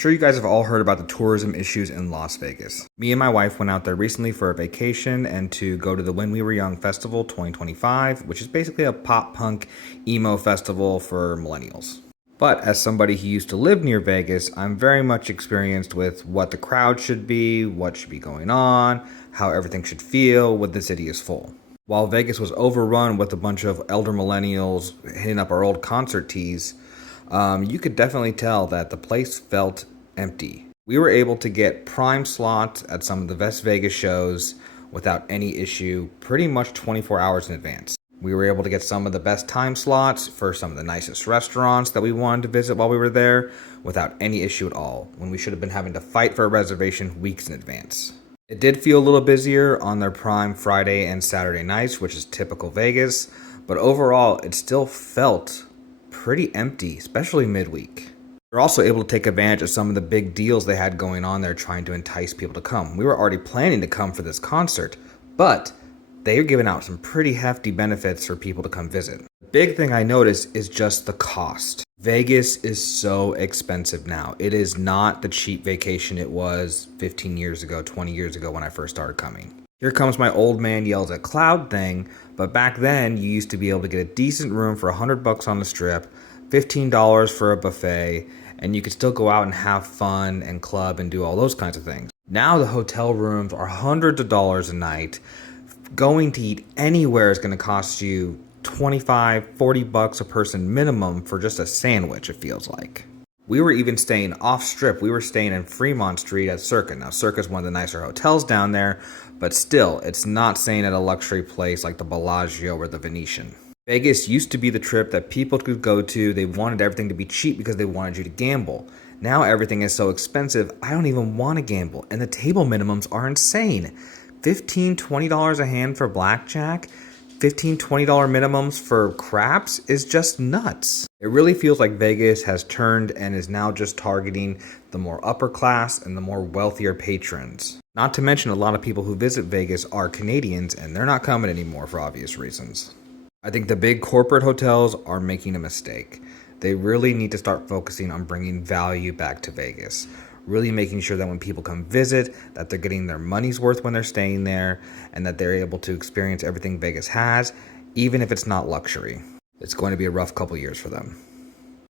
Sure, you guys have all heard about the tourism issues in Las Vegas. Me and my wife went out there recently for a vacation and to go to the When We Were Young Festival 2025, which is basically a pop punk emo festival for millennials. But as somebody who used to live near Vegas, I'm very much experienced with what the crowd should be, what should be going on, how everything should feel when the city is full. While Vegas was overrun with a bunch of elder millennials hitting up our old concert tees, you could definitely tell that the place felt empty. We were able to get prime slots at some of the West Vegas shows without any issue, pretty much 24 hours in advance. We were able to get some of the best time slots for some of the nicest restaurants that we wanted to visit while we were there without any issue at all, when we should have been having to fight for a reservation weeks in advance. It did feel a little busier on their prime Friday and Saturday nights, which is typical Vegas, but overall it still felt pretty empty, especially midweek. We were also able to take advantage of some of the big deals they had going on there trying to entice people to come. We were already planning to come for this concert, but they are giving out some pretty hefty benefits for people to come visit. The big thing I noticed is just the cost. Vegas is so expensive now. It is not the cheap vacation it was 15 years ago, 20 years ago when I first started coming. Here comes my old man yells at cloud thing, but back then you used to be able to get a decent room for $100 on the strip, $15 for a buffet, and you could still go out and have fun and club and do all those kinds of things. Now the hotel rooms are hundreds of dollars a night. Going to eat anywhere is going to cost you $25, $40 a person minimum for just a sandwich, it feels like. We were even staying off strip. We were staying in Fremont Street at Circa. Now, Circa is one of the nicer hotels down there, but still, it's not staying at a luxury place like the Bellagio or the Venetian. Vegas used to be the trip that people could go to. They wanted everything to be cheap because they wanted you to gamble. Now everything is so expensive, I don't even want to gamble, and the table minimums are insane. $15, $20 a hand for blackjack, $15, $20 minimums for craps is just nuts. It really feels like Vegas has turned and is now just targeting the more upper class and the more wealthier patrons. Not to mention a lot of people who visit Vegas are Canadians and they're not coming anymore for obvious reasons. I think the big corporate hotels are making a mistake. They really need to start focusing on bringing value back to Vegas. Really making sure that when people come visit, that they're getting their money's worth when they're staying there, and that they're able to experience everything Vegas has, even if it's not luxury. It's going to be a rough couple years for them.